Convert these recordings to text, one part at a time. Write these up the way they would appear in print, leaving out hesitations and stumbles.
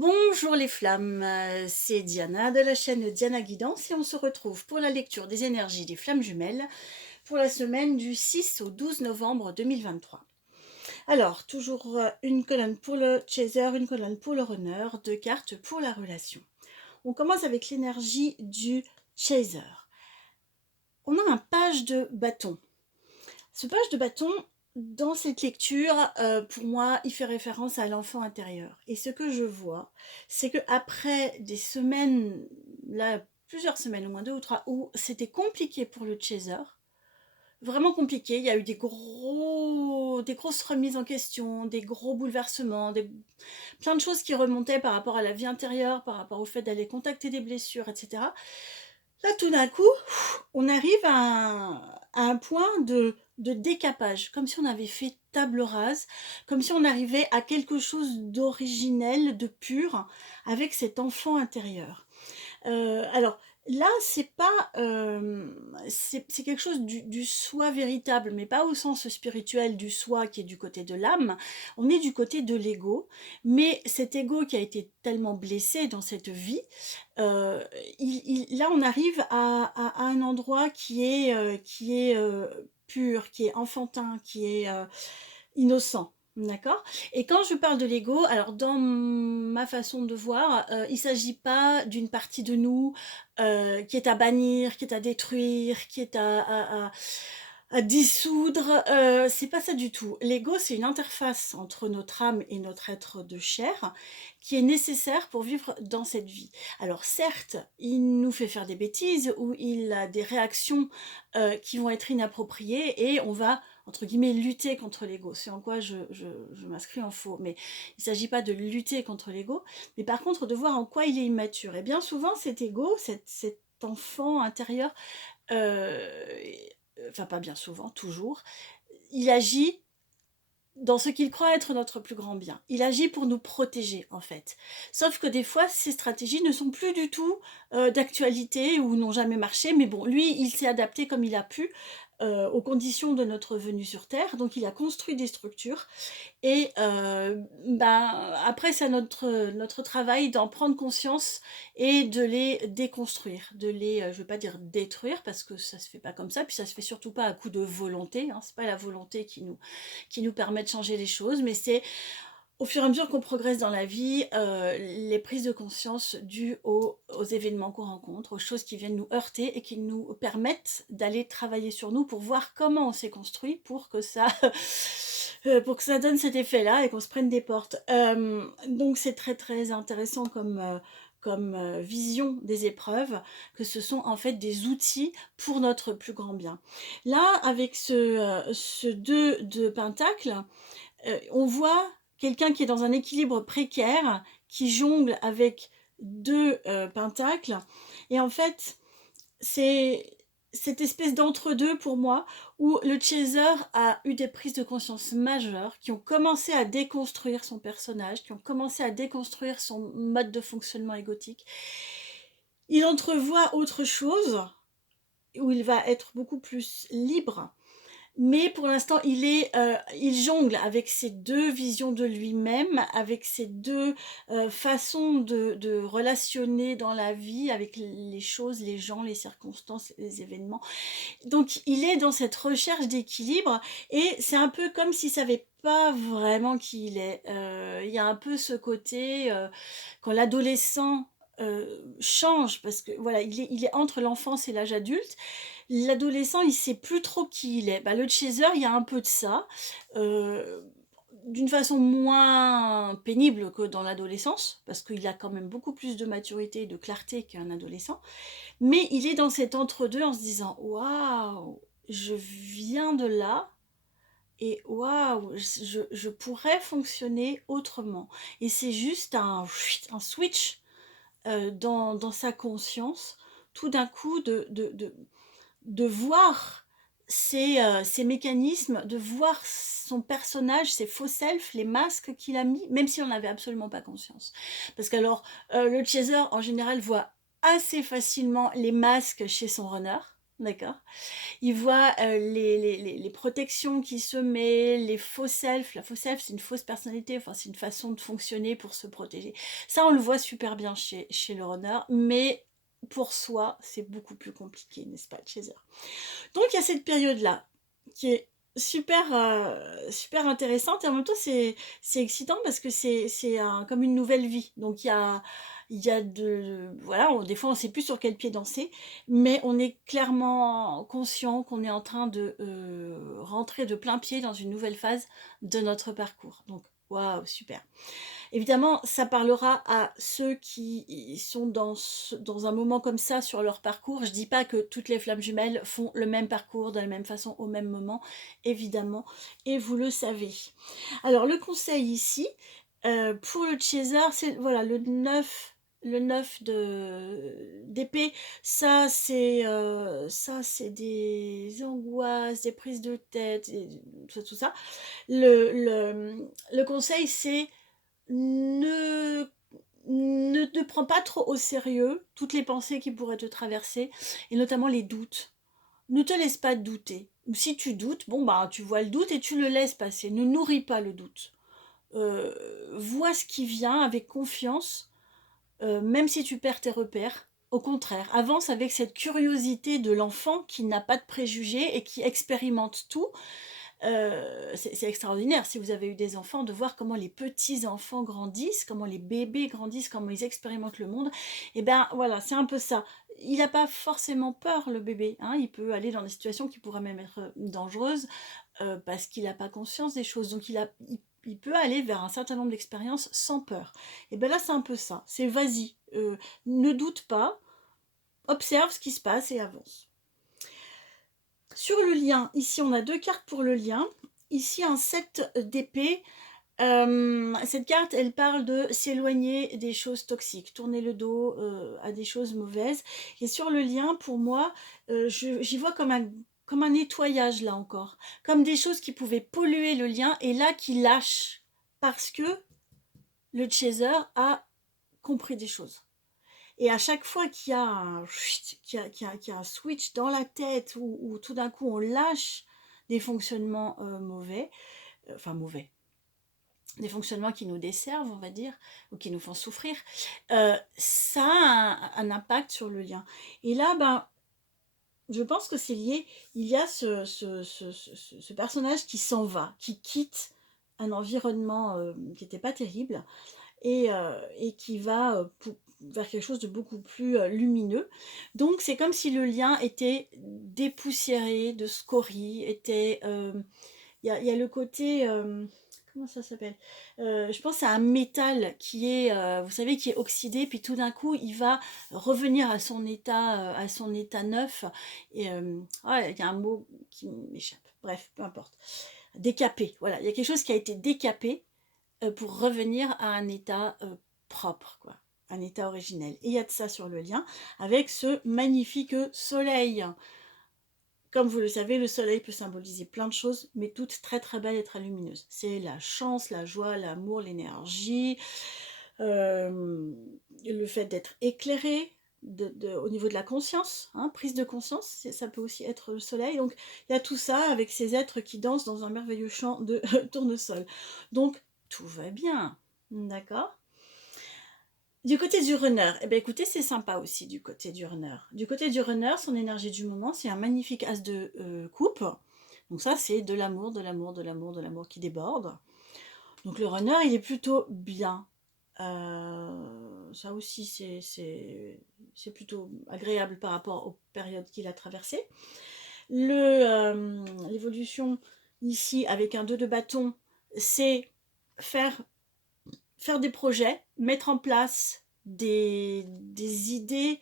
Bonjour les flammes, c'est Diana de la chaîne Diana Guidance et on se retrouve pour la lecture des énergies des flammes jumelles pour la semaine du 6 au 12 novembre 2023. Alors, toujours une colonne pour le chaser, une colonne pour le runner, deux cartes pour la relation. On commence avec l'énergie du chaser. On a un page de bâton. Ce page de bâton, dans cette lecture, pour moi, il fait référence à l'enfant intérieur. Et ce que je vois, c'est qu'après des semaines, là, plusieurs semaines, au moins 2 ou 3, où c'était compliqué pour le chaser, vraiment compliqué, il y a eu des grosses remises en question, des gros bouleversements, plein de choses qui remontaient par rapport à la vie intérieure, par rapport au fait d'aller contacter des blessures, etc. Là, tout d'un coup, on arrive à un point de décapage, comme si on avait fait table rase, comme si on arrivait à quelque chose d'originel, de pur, avec cet enfant intérieur. Alors là, c'est pas, c'est quelque chose du soi véritable, mais pas au sens spirituel du soi qui est du côté de l'âme. On est du côté de l'ego, mais cet ego qui a été tellement blessé dans cette vie, euh, là, on arrive à un endroit qui est pur, qui est enfantin, qui est innocent. D'accord. Et quand je parle de l'ego, alors dans ma façon de voir, il ne s'agit pas d'une partie de nous qui est à bannir, qui est à détruire, qui est à dissoudre. C'est pas ça du tout. L'ego, c'est une interface entre notre âme et notre être de chair qui est nécessaire pour vivre dans cette vie. Alors certes, il nous fait faire des bêtises ou il a des réactions qui vont être inappropriées et on va entre guillemets, lutter contre l'ego. C'est en quoi je m'inscris en faux. Mais il ne s'agit pas de lutter contre l'ego, mais par contre de voir en quoi il est immature. Et bien souvent, cet ego, cet enfant intérieur, euh, enfin pas bien souvent, toujours, il agit dans ce qu'il croit être notre plus grand bien. Il agit pour nous protéger, en fait. Sauf que des fois, ces stratégies ne sont plus du tout d'actualité ou n'ont jamais marché. Mais bon, lui, il s'est adapté comme il a pu aux conditions de notre venue sur Terre. Donc, il a construit des structures et ben, après, c'est notre travail d'en prendre conscience et de les déconstruire, de les, je ne veux pas dire détruire, parce que ça ne se fait pas comme ça, puis ça ne se fait surtout pas à coup de volonté, hein, ce n'est pas la volonté qui nous permet de changer les choses, mais c'est au fur et à mesure qu'on progresse dans la vie, les prises de conscience dues aux événements qu'on rencontre, aux choses qui viennent nous heurter et qui nous permettent d'aller travailler sur nous pour voir comment on s'est construit pour que ça donne cet effet-là et qu'on se prenne des portes. Donc c'est très très intéressant comme vision des épreuves, que ce sont en fait des outils pour notre plus grand bien. Là, avec ce 2 de Pentacle, on voit quelqu'un qui est dans un équilibre précaire, qui jongle avec deux pentacles. Et en fait, c'est cette espèce d'entre-deux pour moi, où le chaser a eu des prises de conscience majeures, qui ont commencé à déconstruire son personnage, qui ont commencé à déconstruire son mode de fonctionnement égotique. Il entrevoit autre chose, où il va être beaucoup plus libre, mais pour l'instant, il jongle avec ces deux visions de lui-même, avec ces deux façons de relationner dans la vie, avec les choses, les gens, les circonstances, les événements. Donc, il est dans cette recherche d'équilibre et c'est un peu comme s'il savait pas vraiment qui il est. Il y a un peu ce côté quand l'adolescent change parce que voilà, il est entre l'enfance et l'âge adulte. L'adolescent, il sait plus trop qui il est. Bah, le chaser, il y a un peu de ça, euh, d'une façon moins pénible que dans l'adolescence, parce qu'il a quand même beaucoup plus de maturité et de clarté qu'un adolescent. Mais il est dans cet entre-deux en se disant waouh, je viens de là. Et waouh, je pourrais fonctionner autrement. Et c'est juste un switch dans sa conscience, tout d'un coup, de voir ces mécanismes, de voir son personnage, ses faux selfs, les masques qu'il a mis, même si on n'avait absolument pas conscience. Parce que le chaser, en général, voit assez facilement les masques chez son runner. D'accord. Il voit les protections qui se met, les faux self. La faux self, c'est une fausse personnalité, enfin, c'est une façon de fonctionner pour se protéger. Ça, on le voit super bien chez le runner, mais pour soi, c'est beaucoup plus compliqué, n'est-ce pas, le chaser. Donc, il y a cette période-là qui est super intéressante et en même temps, c'est excitant parce que comme une nouvelle vie. Donc, voilà, des fois, on ne sait plus sur quel pied danser, mais on est clairement conscient qu'on est en train de rentrer de plein pied dans une nouvelle phase de notre parcours. Donc, waouh, super. Évidemment, ça parlera à ceux qui sont dans un moment comme ça sur leur parcours. Je ne dis pas que toutes les flammes jumelles font le même parcours de la même façon au même moment, évidemment, et vous le savez. Alors, le conseil ici, pour le chaser, c'est voilà, le 9 d'épée, ça c'est des angoisses, des prises de tête, tout ça. Le conseil, c'est ne, ne te prends pas trop au sérieux toutes les pensées qui pourraient te traverser, et notamment les doutes. Ne te laisse pas douter. Ou si tu doutes, bon bah tu vois le doute et tu le laisses passer. Ne nourris pas le doute. Vois ce qui vient avec confiance, même si tu perds tes repères. Au contraire, avance avec cette curiosité de l'enfant qui n'a pas de préjugés et qui expérimente tout. C'est extraordinaire, si vous avez eu des enfants, de voir comment les petits-enfants grandissent, comment les bébés grandissent, comment ils expérimentent le monde. Et ben voilà, c'est un peu ça. Il n'a pas forcément peur, le bébé, hein. Il peut aller dans des situations qui pourraient même être dangereuses parce qu'il n'a pas conscience des choses. Donc il peut aller vers un certain nombre d'expériences sans peur. Et ben là, c'est un peu ça. C'est vas-y, ne doute pas, observe ce qui se passe et avance. Sur le lien, ici on a 2 cartes pour le lien. Ici un 7 d'épée. Cette carte, elle parle de s'éloigner des choses toxiques, tourner le dos à des choses mauvaises. Et sur le lien, pour moi, j'y vois comme un nettoyage là encore, comme des choses qui pouvaient polluer le lien et là qui lâchent parce que le chaser a compris des choses. Et à chaque fois qu'il y a un switch dans la tête où tout d'un coup on lâche des fonctionnements mauvais, enfin mauvais, des fonctionnements qui nous desservent, on va dire, ou qui nous font souffrir, ça a un impact sur le lien. Et là, ben, je pense que c'est lié, il y a ce personnage qui s'en va, qui quitte un environnement qui n'était pas terrible, et qui va vers quelque chose de beaucoup plus lumineux. Donc c'est comme si le lien était dépoussiéré de scories, y a le côté, comment ça s'appelle, je pense à un métal qui est, vous savez, qui est oxydé, puis tout d'un coup il va revenir à son état neuf. Et il y a un mot qui m'échappe. Bref, peu importe. Décapé. Voilà, il y a quelque chose qui a été décapé pour revenir à un état propre, quoi, un état originel. Et il y a de ça sur le lien avec ce magnifique soleil. Comme vous le savez, le soleil peut symboliser plein de choses, mais toutes très très belles et très lumineuses. C'est la chance, la joie, l'amour, l'énergie, le fait d'être éclairé, au niveau de la conscience, hein, prise de conscience, ça peut aussi être le soleil. Donc il y a tout ça avec ces êtres qui dansent dans un merveilleux champ de tournesol. Donc tout va bien, d'accord. Du côté du runner, eh bien, écoutez, c'est sympa aussi du côté du runner. Du côté du runner, son énergie du moment, c'est un magnifique as de coupe. Donc ça, c'est de l'amour, de l'amour, de l'amour, de l'amour qui déborde. Donc le runner, il est plutôt bien. Ça aussi, c'est plutôt agréable par rapport aux périodes qu'il a traversées. L'évolution ici, avec un 2 de bâton, c'est faire des projets, mettre en place des idées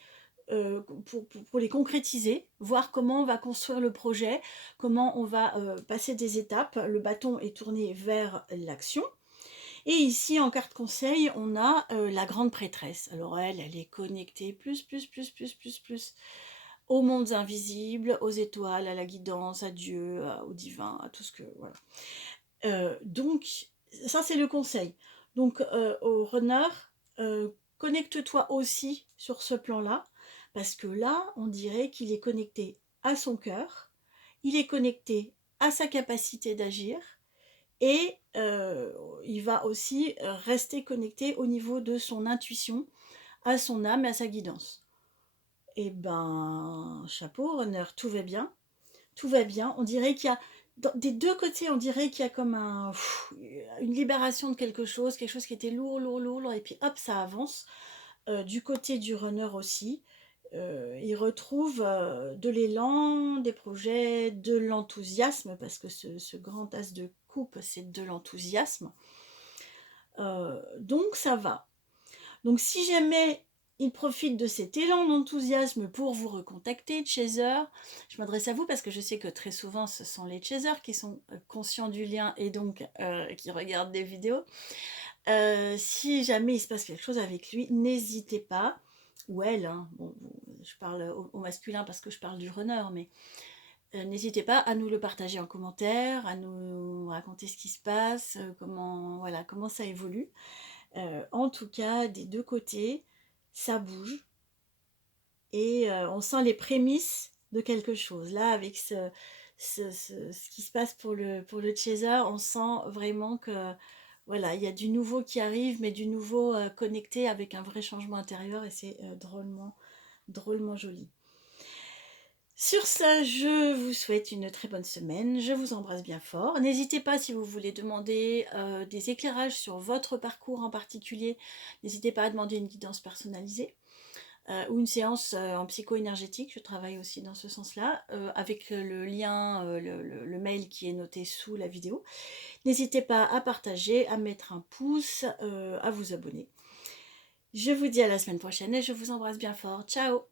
pour les concrétiser, voir comment on va construire le projet, comment on va passer des étapes. Le bâton est tourné vers l'action. Et ici, en carte conseil, on a la grande prêtresse. Alors elle est connectée plus aux mondes invisibles, aux étoiles, à la guidance, à Dieu, au divin, à tout ce que... Voilà. Donc, ça c'est le conseil. Donc, au runner, connecte-toi aussi sur ce plan-là, parce que là, on dirait qu'il est connecté à son cœur, il est connecté à sa capacité d'agir et il va aussi rester connecté au niveau de son intuition, à son âme et à sa guidance. Et ben, chapeau, runner, tout va bien. Tout va bien. On dirait qu'il y a, des deux côtés, on dirait qu'il y a comme une libération de quelque chose qui était lourd, lourd, lourd, et puis hop, ça avance. Du côté du runner aussi, il retrouve de l'élan, des projets, de l'enthousiasme, parce que ce grand as de coupe, c'est de l'enthousiasme. Donc ça va. Donc si jamais il profite de cet élan d'enthousiasme pour vous recontacter, chaser, je m'adresse à vous parce que je sais que très souvent ce sont les chasers qui sont conscients du lien et donc qui regardent des vidéos. Si jamais il se passe quelque chose avec lui, n'hésitez pas, ou elle, hein, bon, je parle au masculin parce que je parle du runner, mais n'hésitez pas à nous le partager en commentaire, à nous raconter ce qui se passe, voilà, comment ça évolue. En tout cas, des deux côtés, ça bouge et on sent les prémices de quelque chose. Là, avec ce qui se passe pour le chaser, on sent vraiment que voilà, il y a du nouveau qui arrive, mais du nouveau connecté avec un vrai changement intérieur et c'est drôlement joli. Sur ça, je vous souhaite une très bonne semaine, je vous embrasse bien fort. N'hésitez pas si vous voulez demander des éclairages sur votre parcours en particulier, n'hésitez pas à demander une guidance personnalisée ou une séance en psycho-énergétique, je travaille aussi dans ce sens-là, avec le lien, le mail qui est noté sous la vidéo. N'hésitez pas à partager, à mettre un pouce, à vous abonner. Je vous dis à la semaine prochaine et je vous embrasse bien fort. Ciao!